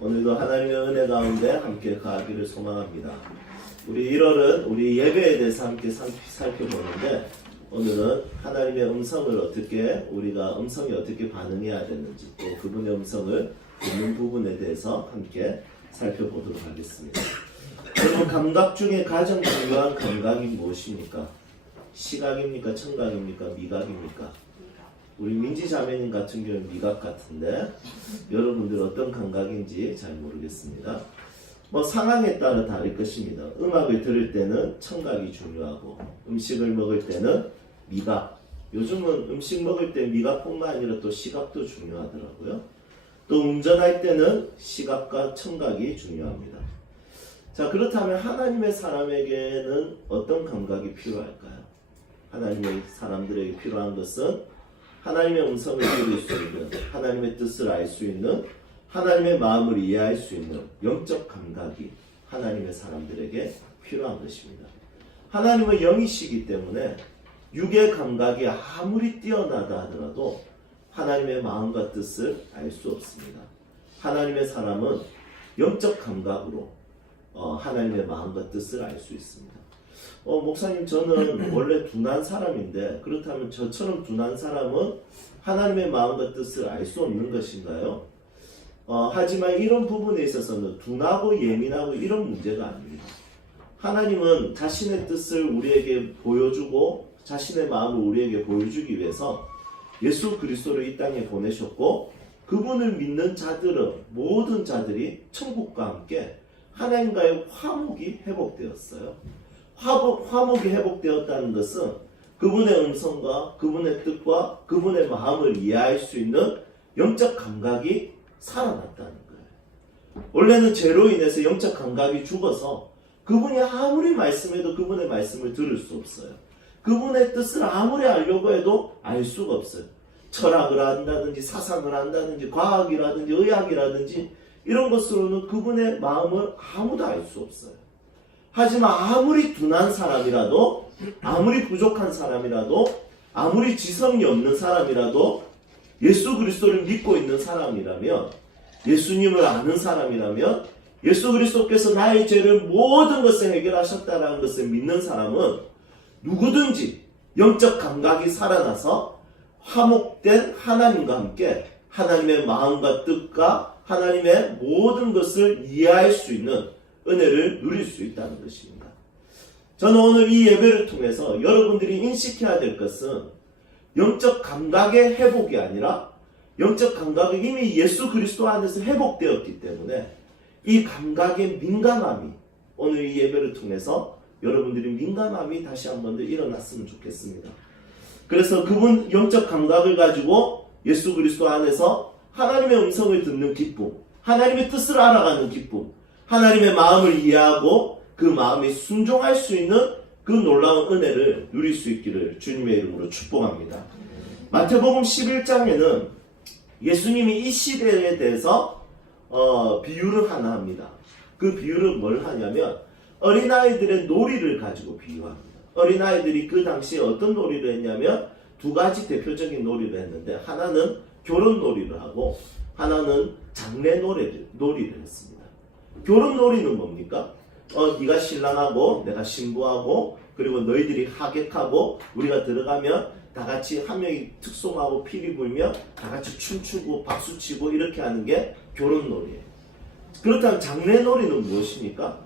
오늘도 하나님의 은혜 가운데 함께 가기를 소망합니다. 우리 1월은 우리 예배에 대해서 함께 살펴보는데, 오늘은 하나님의 음성을 우리가 음성이 어떻게 반응해야 되는지, 또 그분의 음성을 듣는 부분에 대해서 함께 살펴보도록 하겠습니다. 여러분, 감각 중에 가장 중요한 감각이 무엇입니까? 시각입니까? 청각입니까? 미각입니까? 우리 민지 자매님 같은 경우는 미각 같은데, 여러분들 어떤 감각인지 잘 모르겠습니다. 상황에 따라 다를 것입니다. 음악을 들을 때는 청각이 중요하고, 음식을 먹을 때는 미각. 요즘은 음식 먹을 때 미각뿐만 아니라 또 시각도 중요하더라고요. 또 운전할 때는 시각과 청각이 중요합니다. 자, 그렇다면 하나님의 사람에게는 어떤 감각이 필요할까요? 하나님의 사람들에게 필요한 것은 하나님의 음성을 들을 수 있는, 하나님의 뜻을 알 수 있는, 하나님의 마음을 이해할 수 있는 영적 감각이 하나님의 사람들에게 필요한 것입니다. 하나님은 영이시기 때문에 육의 감각이 아무리 뛰어나다 하더라도 하나님의 마음과 뜻을 알 수 없습니다. 하나님의 사람은 영적 감각으로 하나님의 마음과 뜻을 알 수 있습니다. 목사님, 저는 원래 둔한 사람인데, 그렇다면 저처럼 둔한 사람은 하나님의 마음과 뜻을 알 수 없는 것인가요? 하지만 이런 부분에 있어서는 둔하고 예민하고 이런 문제가 아닙니다. 하나님은 자신의 뜻을 우리에게 보여주고 자신의 마음을 우리에게 보여주기 위해서 예수 그리스도를 이 땅에 보내셨고, 그분을 믿는 자들은, 모든 자들이 천국과 함께 하나님과의 화목이 회복되었어요. 화목이 회복되었다는 것은 그분의 음성과 그분의 뜻과 그분의 마음을 이해할 수 있는 영적 감각이 살아났다는 거예요. 원래는 죄로 인해서 영적 감각이 죽어서 그분이 아무리 말씀해도 그분의 말씀을 들을 수 없어요. 그분의 뜻을 아무리 알려고 해도 알 수가 없어요. 철학을 한다든지 사상을 한다든지 과학이라든지 의학이라든지 이런 것으로는 그분의 마음을 아무도 알 수 없어요. 하지만 아무리 둔한 사람이라도, 아무리 부족한 사람이라도, 아무리 지성이 없는 사람이라도 예수 그리스도를 믿고 있는 사람이라면, 예수님을 아는 사람이라면, 예수 그리스도께서 나의 죄를 모든 것을 해결하셨다는 것을 믿는 사람은 누구든지 영적 감각이 살아나서 화목된 하나님과 함께 하나님의 마음과 뜻과 하나님의 모든 것을 이해할 수 있는 은혜를 누릴 수 있다는 것입니다. 저는 오늘 이 예배를 통해서 여러분들이 인식해야 될 것은 영적 감각의 회복이 아니라, 영적 감각이 이미 예수 그리스도 안에서 회복되었기 때문에 이 감각의 민감함이, 오늘 이 예배를 통해서 여러분들이 민감함이 다시 한 번 더 일어났으면 좋겠습니다. 그래서 그분 영적 감각을 가지고 예수 그리스도 안에서 하나님의 음성을 듣는 기쁨, 하나님의 뜻을 알아가는 기쁨, 하나님의 마음을 이해하고 그 마음에 순종할 수 있는 그 놀라운 은혜를 누릴 수 있기를 주님의 이름으로 축복합니다. 마태복음 11장에는 예수님이 이 시대에 대해서 비유를 하나 합니다. 그 비유를 뭘 하냐면 어린아이들의 놀이를 가지고 비유합니다. 어린아이들이 그 당시에 어떤 놀이를 했냐면 두 가지 대표적인 놀이를 했는데, 하나는 결혼 놀이를 하고 하나는 장례 놀이를 했습니다. 결혼 놀이는 뭡니까? 네가 신랑하고 내가 신부하고, 그리고 너희들이 하객하고 우리가 들어가면 다 같이 한 명이 특송하고 피리 불며 다 같이 춤추고 박수치고 이렇게 하는 게 결혼 놀이에요. 그렇다면 장례 놀이는 무엇입니까?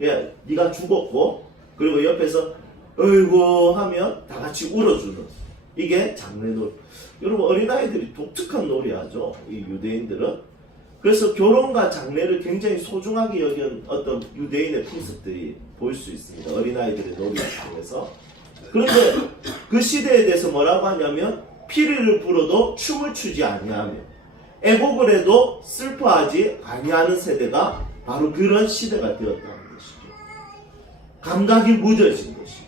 예, 네가 죽었고 그리고 옆에서 어이구 하면 다 같이 울어주는, 이게 장례 놀이. 여러분, 어린아이들이 독특한 놀이하죠, 이 유대인들은. 그래서 결혼과 장례를 굉장히 소중하게 여긴 어떤 유대인의 풍습들이 보일 수 있습니다. 어린아이들의 놀이를 통해서. 그런데 그 시대에 대해서 뭐라고 하냐면 피리를 불어도 춤을 추지 아니하며 애곡을 해도 슬퍼하지 아니하는 세대가 바로 그런 시대가 되었다는 것이죠. 감각이 무뎌진 것이죠.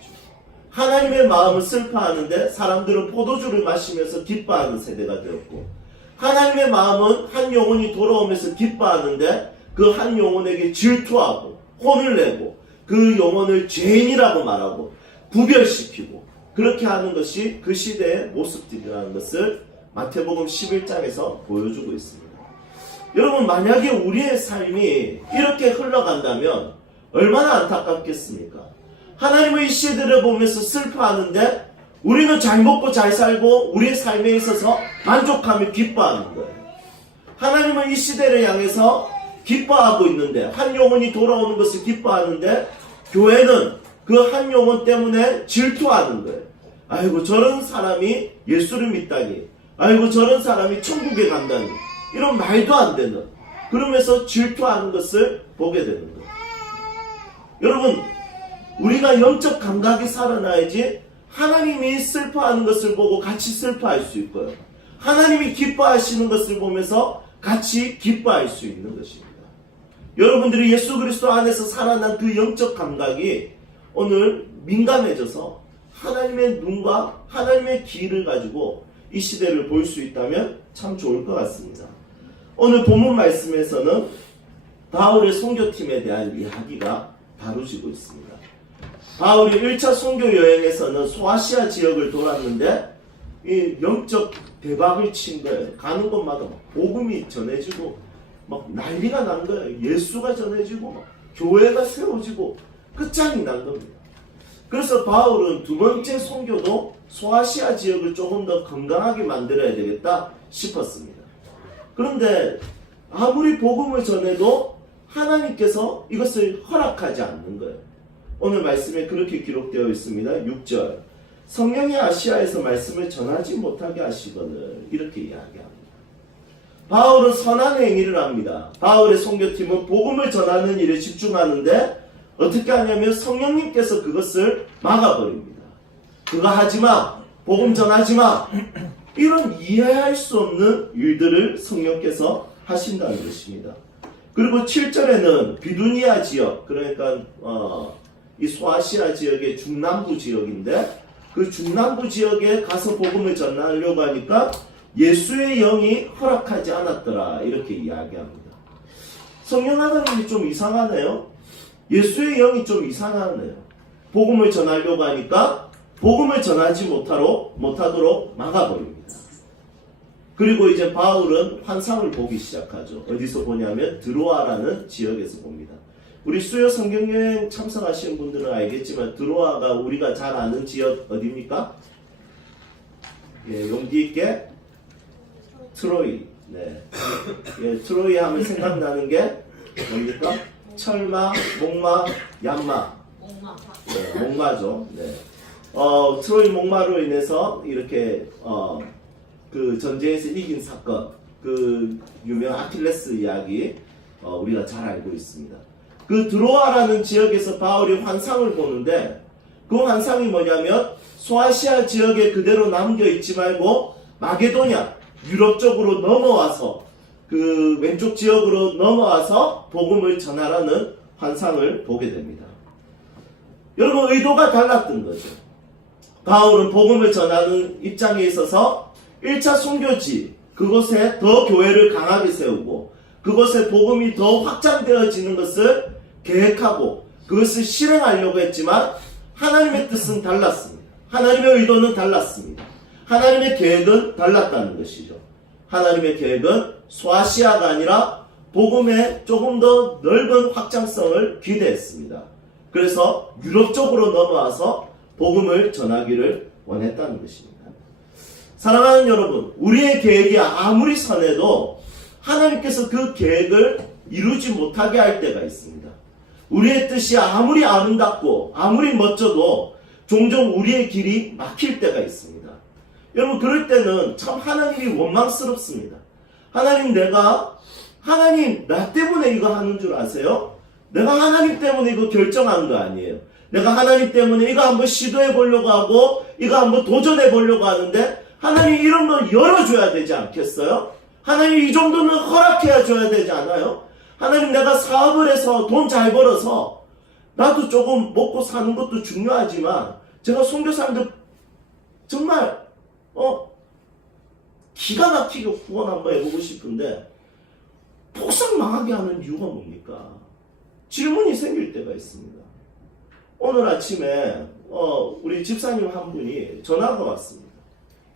하나님의 마음을 슬퍼하는데 사람들은 포도주를 마시면서 기뻐하는 세대가 되었고, 하나님의 마음은 한 영혼이 돌아오면서 기뻐하는데 그 한 영혼에게 질투하고 혼을 내고 그 영혼을 죄인이라고 말하고 구별시키고 그렇게 하는 것이 그 시대의 모습들이라는 것을 마태복음 11장에서 보여주고 있습니다. 여러분, 만약에 우리의 삶이 이렇게 흘러간다면 얼마나 안타깝겠습니까? 하나님의 이 시대를 보면서 슬퍼하는데 우리는 잘 먹고 잘 살고 우리의 삶에 있어서 만족하며 기뻐하는 거예요. 하나님은 이 시대를 향해서 기뻐하고 있는데, 한 영혼이 돌아오는 것을 기뻐하는데, 교회는 그 한 영혼 때문에 질투하는 거예요. 아이고, 저런 사람이 예수를 믿다니, 아이고, 저런 사람이 천국에 간다니, 이런 말도 안 되는, 그러면서 질투하는 것을 보게 되는 거예요. 여러분, 우리가 영적 감각이 살아나야지 하나님이 슬퍼하는 것을 보고 같이 슬퍼할 수 있고요, 하나님이 기뻐하시는 것을 보면서 같이 기뻐할 수 있는 것입니다. 여러분들이 예수 그리스도 안에서 살아난 그 영적 감각이 오늘 민감해져서 하나님의 눈과 하나님의 귀를 가지고 이 시대를 볼 수 있다면 참 좋을 것 같습니다. 오늘 본문 말씀에서는 바울의 선교팀에 대한 이야기가 다루어지고 있습니다. 바울이 1차 선교 여행에서는 소아시아 지역을 돌았는데 이 영적 대박을 친 거예요. 가는 곳마다 막 복음이 전해지고 막 난리가 난 거예요. 예수가 전해지고 막 교회가 세워지고 끝장이 난 겁니다. 그래서 바울은 두 번째 선교도 소아시아 지역을 조금 더 건강하게 만들어야 되겠다 싶었습니다. 그런데 아무리 복음을 전해도 하나님께서 이것을 허락하지 않는 거예요. 오늘 말씀에 그렇게 기록되어 있습니다. 6절, 성령이 아시아에서 말씀을 전하지 못하게 하시거늘, 이렇게 이야기합니다. 바울은 선한 행위를 합니다. 바울의 선교팀은 복음을 전하는 일에 집중하는데 어떻게 하냐면 성령님께서 그것을 막아버립니다. 그거 하지마, 복음 전하지마, 이런 이해할 수 없는 일들을 성령께서 하신다는 것입니다. 그리고 7절에는 비두니아 지역, 그러니까 이 소아시아 지역의 중남부 지역인데, 그 중남부 지역에 가서 복음을 전하려고 하니까 예수의 영이 허락하지 않았더라, 이렇게 이야기합니다. 성령 하나님이 좀 이상하네요. 예수의 영이 좀 이상하네요. 복음을 전하려고 하니까 복음을 전하지 못하도록 막아버립니다. 그리고 이제 바울은 환상을 보기 시작하죠. 어디서 보냐면 드로아라는 지역에서 봅니다. 우리 수요 성경여행 참석하신 분들은 알겠지만 드로아가 우리가 잘 아는 지역 어디입니까? 예, 용기 있게 트로이. 네. 예, 트로이 하면 생각나는 게 뭡니까? 철마, 목마, 얀마. 네, 목마죠. 네. 트로이 목마로 인해서 이렇게 그 전쟁에서 이긴 사건, 그 유명한 아킬레스 이야기 우리가 잘 알고 있습니다. 그 드로아라는 지역에서 바울이 환상을 보는데, 그 환상이 뭐냐면 소아시아 지역에 그대로 남겨 있지 말고 마게도냐, 유럽 쪽으로 넘어와서, 그 왼쪽 지역으로 넘어와서 복음을 전하라는 환상을 보게 됩니다. 여러분, 의도가 달랐던 거죠. 바울은 복음을 전하는 입장에 있어서 1차 선교지, 그곳에 더 교회를 강하게 세우고 그곳에 복음이 더 확장되어지는 것을 계획하고 그것을 실행하려고 했지만 하나님의 뜻은 달랐습니다. 하나님의 의도는 달랐습니다. 하나님의 계획은 달랐다는 것이죠. 하나님의 계획은 소아시아가 아니라 복음의 조금 더 넓은 확장성을 기대했습니다. 그래서 유럽 쪽으로 넘어와서 복음을 전하기를 원했다는 것입니다. 사랑하는 여러분, 우리의 계획이 아무리 선해도 하나님께서 그 계획을 이루지 못하게 할 때가 있습니다. 우리의 뜻이 아무리 아름답고 아무리 멋져도 종종 우리의 길이 막힐 때가 있습니다. 여러분, 그럴 때는 참 하나님이 원망스럽습니다. 하나님, 나 때문에 이거 하는 줄 아세요? 내가 하나님 때문에 이거 결정한 거 아니에요. 내가 하나님 때문에 이거 한번 시도해 보려고 하고 이거 한번 도전해 보려고 하는데 하나님 이런 걸 열어줘야 되지 않겠어요? 하나님 이 정도는 허락해야 줘야 되지 않아요? 하나님, 내가 사업을 해서 돈 잘 벌어서 나도 조금 먹고 사는 것도 중요하지만 제가 선교사님들 정말 기가 막히게 후원 한번 해보고 싶은데 폭삭 망하게 하는 이유가 뭡니까? 질문이 생길 때가 있습니다. 오늘 아침에 우리 집사님 한 분이 전화가 왔습니다.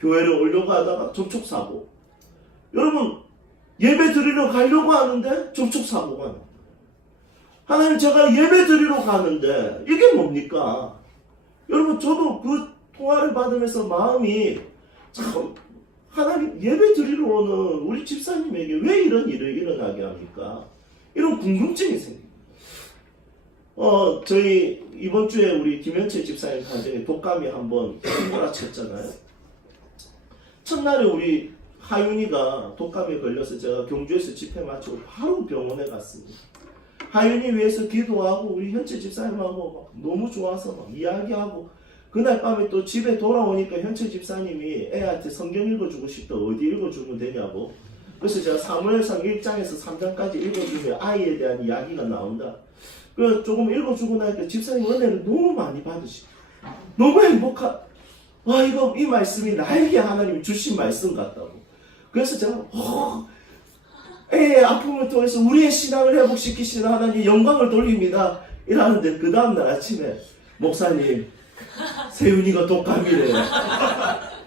교회를 오려고 하다가 접촉사고. 여러분, 예배 드리러 가려고 하는데 접촉사고가 나. 하나님, 제가 예배 드리러 가는데 이게 뭡니까? 여러분, 저도 그 통화를 받으면서 마음이 참, 하나님, 예배 드리러 오는 우리 집사님에게 왜 이런 일을 일어나게 합니까? 이런 궁금증이 생깁니다. 저희 이번 주에 우리 김현철 집사님 가정에 독감이 한번 몰아쳤잖아요. 첫날에 우리 하윤이가 독감에 걸려서 제가 경주에서 집회 마치고 바로 병원에 갔습니다. 하윤이 위해서 기도하고 우리 현철 집사님하고 너무 좋아서 막 이야기하고, 그날 밤에 또 집에 돌아오니까 현철 집사님이 애한테 성경 읽어주고 싶다. 어디 읽어주면 되냐고. 그래서 제가 사무엘상 1장에서 3장까지 읽어주면 아이에 대한 이야기가 나온다. 그래서 조금 읽어주고 나니까 집사님 은혜를 너무 많이 받으시고 너무 와, 이 말씀이 나에게 하나님이 주신 말씀 같다고. 그래서 제가 애의 아픔을 통해서 우리의 신앙을 회복시키시는 하나님 영광을 돌립니다 이러는데, 그 다음날 아침에 목사님, 세윤이가 독감이래.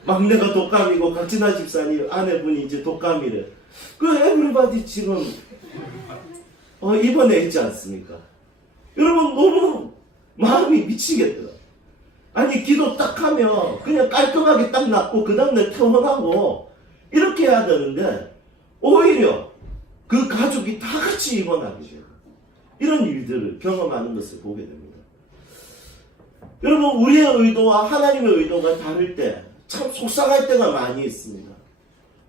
막내가 독감이고 각진아 집사님 아내분이 이제 독감이래. 그 에브리바디 지금 입원해 있지 않습니까? 여러분, 너무 마음이 미치겠더라. 아니, 기도 딱 하면 그냥 깔끔하게 딱 낫고 그 다음날 퇴원하고 이렇게 해야 되는데, 오히려 그 가족이 다 같이 입원하게 돼요. 이런 일들을 경험하는 것을 보게 됩니다. 여러분, 우리의 의도와 하나님의 의도가 다를 때 참 속상할 때가 많이 있습니다.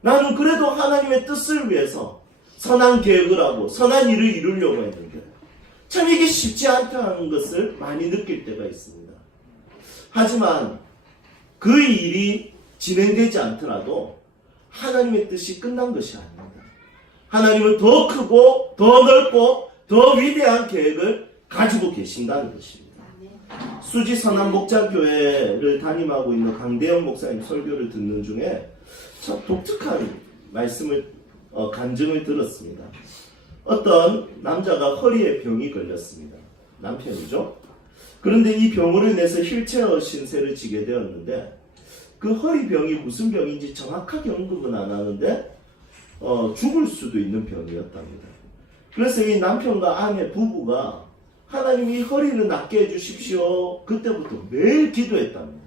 나는 그래도 하나님의 뜻을 위해서 선한 계획을 하고 선한 일을 이루려고 했는데 참 이게 쉽지 않다는 것을 많이 느낄 때가 있습니다. 하지만 그 일이 진행되지 않더라도 하나님의 뜻이 끝난 것이 아닙니다. 하나님은 더 크고 더 넓고 더 위대한 계획을 가지고 계신다는 것입니다. 수지 선한목자교회를 담임하고 있는 강대영 목사님 설교를 듣는 중에 참 독특한 말씀을 간증을 들었습니다. 어떤 남자가 허리에 병이 걸렸습니다. 남편이죠. 그런데 이 병으로 인해서 휠체어 신세를 지게 되었는데, 그 허리병이 무슨 병인지 정확하게 언급은 안 하는데 죽을 수도 있는 병이었답니다. 그래서 이 남편과 아내 부부가 하나님이 허리를 낫게 해주십시오. 그때부터 매일 기도했답니다.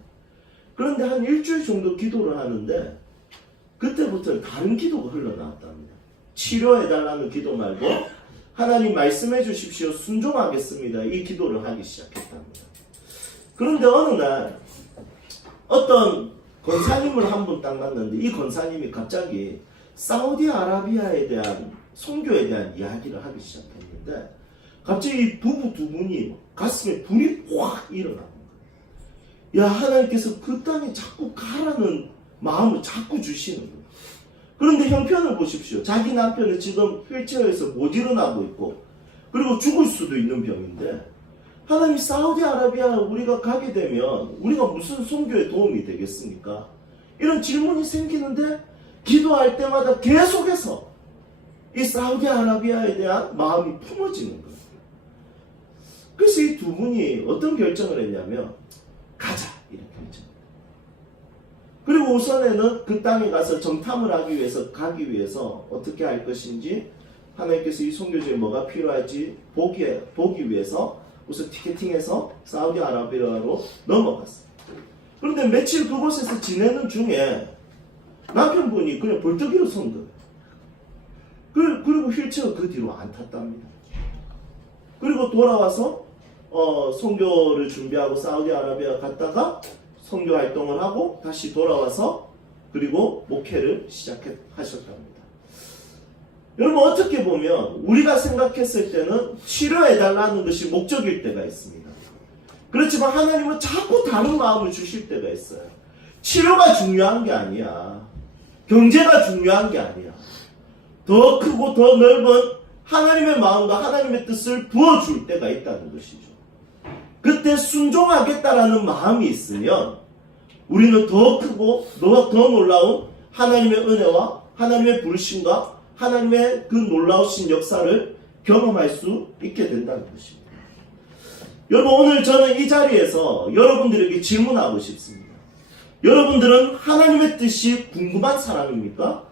그런데 한 일주일 정도 기도를 하는데 그때부터 다른 기도가 흘러나왔답니다. 치료해달라는 기도 말고 하나님 말씀해 주십시오. 순종하겠습니다. 이 기도를 하기 시작했답니다. 그런데 어느 날 어떤 권사님을 한 분 딱 만났는데, 이 권사님이 갑자기 사우디아라비아에 대한 선교에 대한 이야기를 하기 시작했는데, 갑자기 이 부부 두 분이 가슴에 불이 확 일어나는 거예요. 야, 하나님께서 그 땅에 자꾸 가라는 마음을 자꾸 주시는 거예요. 그런데 형편을 보십시오. 자기 남편은 지금 휠체어에서 못 일어나고 있고, 그리고 죽을 수도 있는 병인데, 하나님, 사우디아라비아 우리가 가게 되면 우리가 무슨 선교에 도움이 되겠습니까? 이런 질문이 생기는데, 기도할 때마다 계속해서 이 사우디아라비아에 대한 마음이 품어지는 거예요. 그래서 이 두 분이 어떤 결정을 했냐면, 가자, 이렇게 결정. 그리고 우선에는 그 땅에 가서 정탐을 하기 위해서, 가기 위해서 어떻게 할 것인지, 하나님께서 이 선교지에 뭐가 필요할지 보기 위해서 우선 티켓팅해서 사우디아라비아로 넘어갔어요. 그런데 며칠 그곳에서 지내는 중에 남편분이 그냥 벌떡 선 거예요. 그리고 휠체어 그 뒤로 안 탔답니다. 그리고 돌아와서 선교를 준비하고 사우디아라비아 갔다가 선교 활동을 하고 다시 돌아와서 그리고 목회를 시작하셨답니다. 여러분, 어떻게 보면 우리가 생각했을 때는 치료해달라는 것이 목적일 때가 있습니다. 그렇지만 하나님은 자꾸 다른 마음을 주실 때가 있어요. 치료가 중요한 게 아니야. 경제가 중요한 게 아니야. 더 크고 더 넓은 하나님의 마음과 하나님의 뜻을 부어줄 때가 있다는 것이죠. 그때 순종하겠다라는 마음이 있으면 우리는 더 크고 더 놀라운 하나님의 은혜와 하나님의 부르심과 하나님의 그 놀라우신 역사를 경험할 수 있게 된다는 것입니다. 여러분, 오늘 저는 이 자리에서 여러분들에게 질문하고 싶습니다. 여러분들은 하나님의 뜻이 궁금한 사람입니까?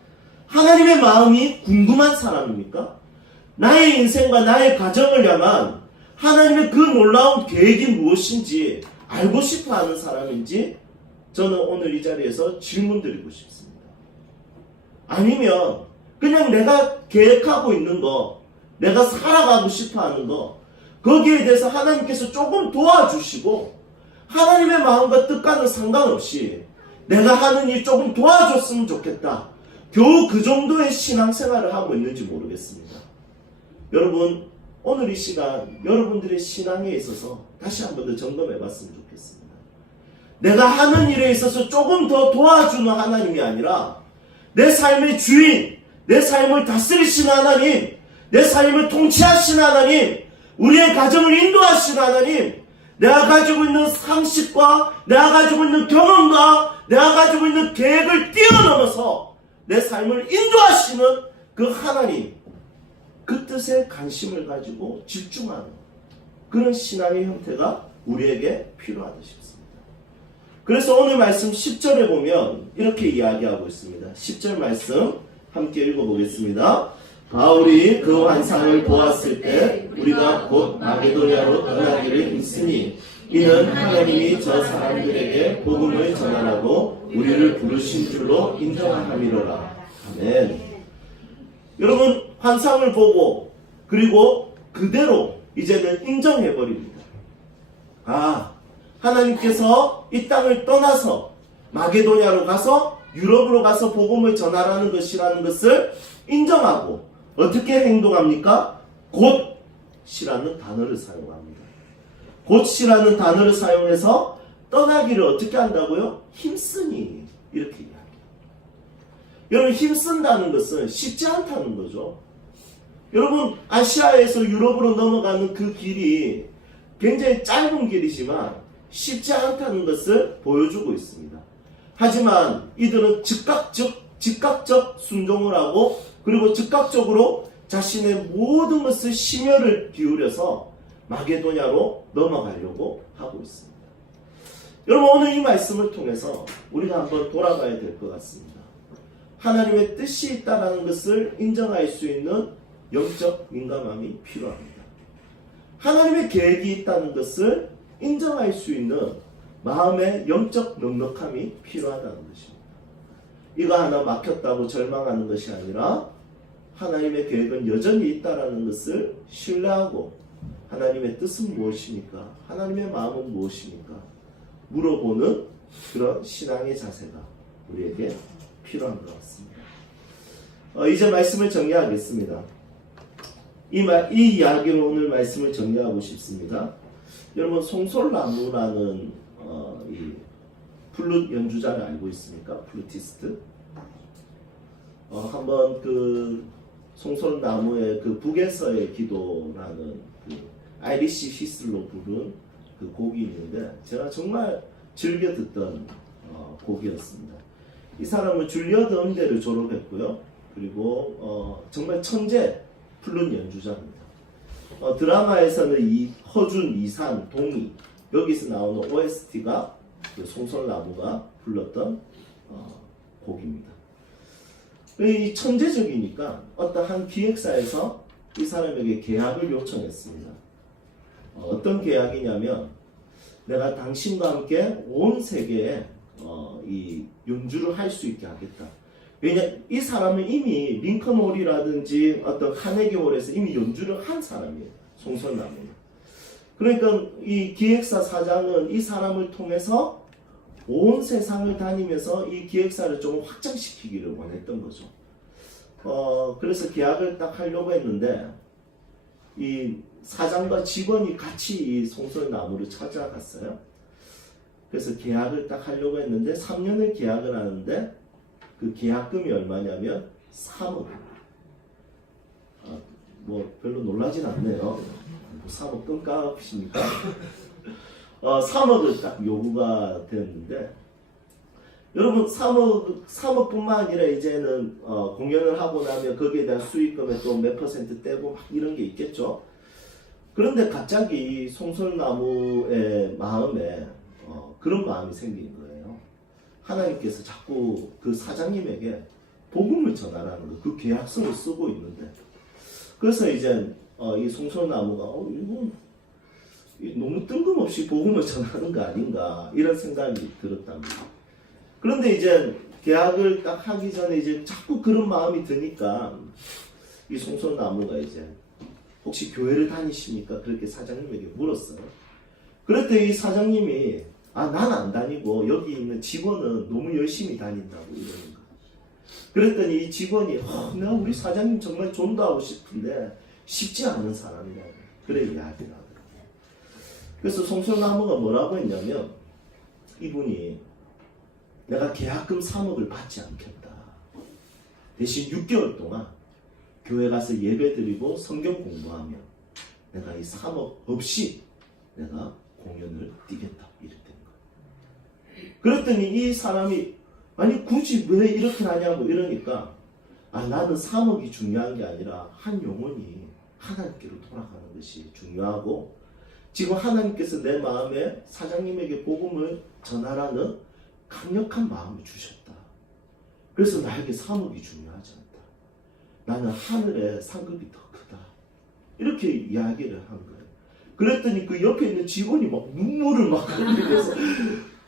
하나님의 마음이 궁금한 사람입니까? 나의 인생과 나의 가정을 향한 하나님의 그 놀라운 계획이 무엇인지 알고 싶어 하는 사람인지 저는 오늘 이 자리에서 질문 드리고 싶습니다. 아니면 그냥 내가 계획하고 있는 거, 내가 살아가고 싶어 하는 거, 거기에 대해서 하나님께서 조금 도와주시고 하나님의 마음과 뜻과는 상관없이 내가 하는 일 조금 도와줬으면 좋겠다. 겨우 그 정도의 신앙생활을 하고 있는지 모르겠습니다. 여러분, 오늘 이 시간 여러분들의 신앙에 있어서 다시 한 번 더 점검해 봤으면 좋겠습니다. 내가 하는 일에 있어서 조금 더 도와주는 하나님이 아니라 내 삶의 주인, 내 삶을 다스리시는 하나님, 내 삶을 통치하시는 하나님, 우리의 가정을 인도하시는 하나님, 내가 가지고 있는 상식과 내가 가지고 있는 경험과 내가 가지고 있는 계획을 뛰어넘어서 내 삶을 인도하시는 그 하나님, 그 뜻에 관심을 가지고 집중하는 그런 신앙의 형태가 우리에게 필요하다 싶습니다. 그래서 오늘 말씀 10절에 보면 이렇게 이야기하고 있습니다. 10절 말씀 함께 읽어보겠습니다. 바울이 그 환상을 보았을 때 우리가 곧 마게도냐로 떠나기를 힘쓰니 이는 하나님이 저 사람들에게 복음을 전하라고 우리를 부르신 줄로 인정함이로라. 아멘. 여러분, 환상을 보고 그리고 그대로 이제는 인정해버립니다. 하나님께서 이 땅을 떠나서 마게도냐로 가서 유럽으로 가서 복음을 전하라는 것이라는 것을 인정하고 어떻게 행동합니까? 곧이라는 단어를 사용합니다. 곧이라는 단어를 사용해서 떠나기를 어떻게 한다고요? 힘쓰니 이렇게 이야기해요. 여러분, 힘쓴다는 것은 쉽지 않다는 거죠. 여러분, 아시아에서 유럽으로 넘어가는 그 길이 굉장히 짧은 길이지만 쉽지 않다는 것을 보여주고 있습니다. 하지만 이들은 즉각적 순종을 하고 그리고 즉각적으로 자신의 모든 것을 심혈을 기울여서 마게도냐로 넘어가려고 하고 있습니다. 여러분, 오늘 이 말씀을 통해서 우리가 한번 돌아가야 될 것 같습니다. 하나님의 뜻이 있다는 것을 인정할 수 있는 영적 민감함이 필요합니다. 하나님의 계획이 있다는 것을 인정할 수 있는 마음의 영적 넉넉함이 필요하다는 것입니다. 이거 하나 막혔다고 절망하는 것이 아니라 하나님의 계획은 여전히 있다는 것을 신뢰하고 하나님의 뜻은 무엇입니까? 하나님의 마음은 무엇입니까? 물어보는 그런 신앙의 자세가 우리에게 필요한 것 같습니다. 이제 말씀을 정리하겠습니다. 이 이야기로 오늘 말씀을 정리하고 싶습니다. 여러분, 송솔나무라는 이 플룻 연주자를 알고 있습니까? 플루티스트. 한번 그 송솔나무의 그 북에서의 기도라는 그 아이리시 휘슬로 부른 그 곡이 있는데 제가 정말 즐겨 듣던 곡이었습니다. 이 사람은 줄리어드 음대를 졸업했고요. 그리고 정말 천재 플룻 연주자입니다. 드라마에서는 이 허준, 이산, 동희 여기서 나오는 OST가 그 송솔나무가 불렀던 곡입니다. 이 천재적이니까 어떤 한 기획사에서 이 사람에게 계약을 요청했습니다. 어떤 계약이냐면 내가 당신과 함께 온 세계에 이 연주를 할 수 있게 하겠다. 왜냐, 이 사람은 이미 링컨 홀이라든지 어떤 카네기 홀에서 이미 연주를 한 사람이에요. 송솔나무는. 그러니까 이 기획사 사장은 이 사람을 통해서 온 세상을 다니면서 이 기획사를 좀 확장시키기를 원했던 거죠. 그래서 계약을 딱 하려고 했는데 이 사장과 직원이 같이 이 송솔나무를 찾아갔어요. 그래서 계약을 딱 하려고 했는데 3년을 계약을 하는데 그 계약금이 얼마냐면 3억. 뭐 별로 놀라진 않네요. 뭐 3억 끔값이니까 3억을 딱 요구가 됐는데 여러분 3억뿐만 아니라 이제는 공연을 하고 나면 거기에 대한 수익금에 또 몇 퍼센트 떼고 막 이런 게 있겠죠. 그런데 갑자기 송솔나무의 마음에 그런 마음이 생긴 거예요. 하나님께서 자꾸 그 사장님에게 복음을 전하라는 거, 그 계약서를 쓰고 있는데, 그래서 이제 이 송솔나무가 이거 너무 뜬금없이 복음을 전하는 거 아닌가 이런 생각이 들었답니다. 그런데 이제 계약을 딱 하기 전에 이제 자꾸 그런 마음이 드니까 이 송솔나무가 이제 혹시 교회를 다니십니까? 그렇게 사장님에게 물었어요. 그랬더니 이 사장님이 난 안 다니고 여기 있는 직원은 너무 열심히 다닌다고 이러는 거예요. 그랬더니 이 직원이 내가 우리 사장님 정말 존도하고 싶은데 쉽지 않은 사람이다. 그래 이야기를 하더라고요. 그래서 송솔나무가 뭐라고 했냐면 이분이 내가 계약금 3억을 받지 않겠다. 대신 6개월 동안 교회 가서 예배드리고 성경 공부하면 내가 이 3억 없이 내가 공연을 뛰겠다. 이랬던 거예요. 그랬더니 이 사람이 아니 굳이 왜 이렇게 하냐고 이러니까 나는 3억이 중요한 게 아니라 한 영혼이 하나님께로 돌아가는 것이 중요하고 지금 하나님께서 내 마음에 사장님에게 복음을 전하라는 강력한 마음을 주셨다. 그래서 나에게 3억이 중요하지 않다. 나는 하늘의 상급이 더 크다. 이렇게 이야기를 한 거예요. 그랬더니 그 옆에 있는 직원이 막 눈물을 막 흘리면서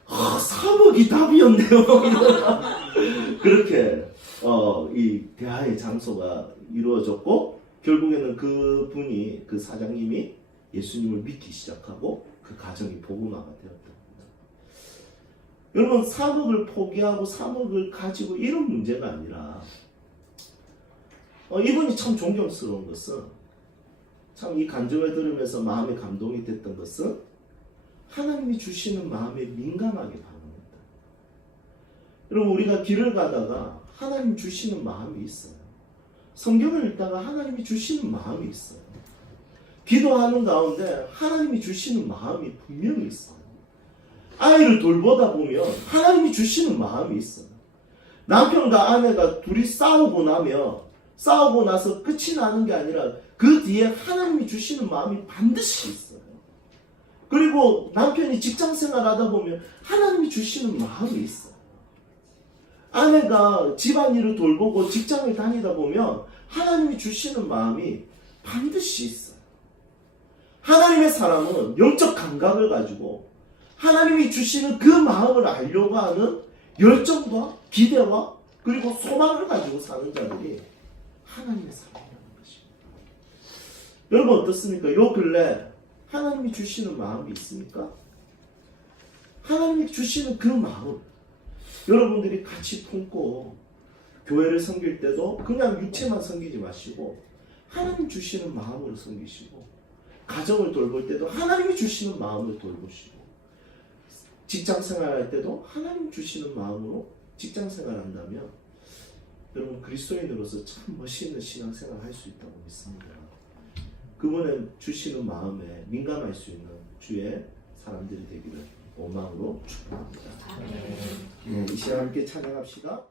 3억이 답이었네요. 그렇게 이 대화의 장소가 이루어졌고 결국에는 그분이 그 사장님이 예수님을 믿기 시작하고 그 가정이 복음화가 되었다. 여러분 3억을 포기하고 3억을 가지고 이런 문제가 아니라 이분이 참 존경스러운 것은 참 이 간증을 들으면서 마음에 감동이 됐던 것은 하나님이 주시는 마음에 민감하게 반응했다. 여러분 우리가 길을 가다가 하나님 주시는 마음이 있어요. 성경을 읽다가 하나님이 주시는 마음이 있어요. 기도하는 가운데 하나님이 주시는 마음이 분명히 있어요. 아이를 돌보다 보면 하나님이 주시는 마음이 있어요. 남편과 아내가 둘이 싸우고 나서 끝이 나는 게 아니라 그 뒤에 하나님이 주시는 마음이 반드시 있어요. 그리고 남편이 직장생활 하다 보면 하나님이 주시는 마음이 있어요. 아내가 집안일을 돌보고 직장을 다니다 보면 하나님이 주시는 마음이 반드시 있어요. 하나님의 사람은 영적 감각을 가지고 하나님이 주시는 그 마음을 알려고 하는 열정과 기대와 그리고 소망을 가지고 사는 자들이 하나님의 사람이라는 것입니다. 여러분 어떻습니까? 요 근래 하나님이 주시는 마음이 있습니까? 하나님이 주시는 그 마음 여러분들이 같이 품고 교회를 섬길 때도 그냥 육체만 섬기지 마시고 하나님 주시는 마음으로 섬기시고 가정을 돌볼 때도 하나님이 주시는 마음으로 돌보시고 직장 생활할 때도 하나님 주시는 마음으로 직장 생활한다면 여러분 그리스도인으로서 참 멋있는 신앙생활 할 수 있다고 믿습니다. 그분의 주시는 마음에 민감할 수 있는 주의 사람들이 되기를 원망으로 축복합니다. 이 시간 함께 찬양합시다.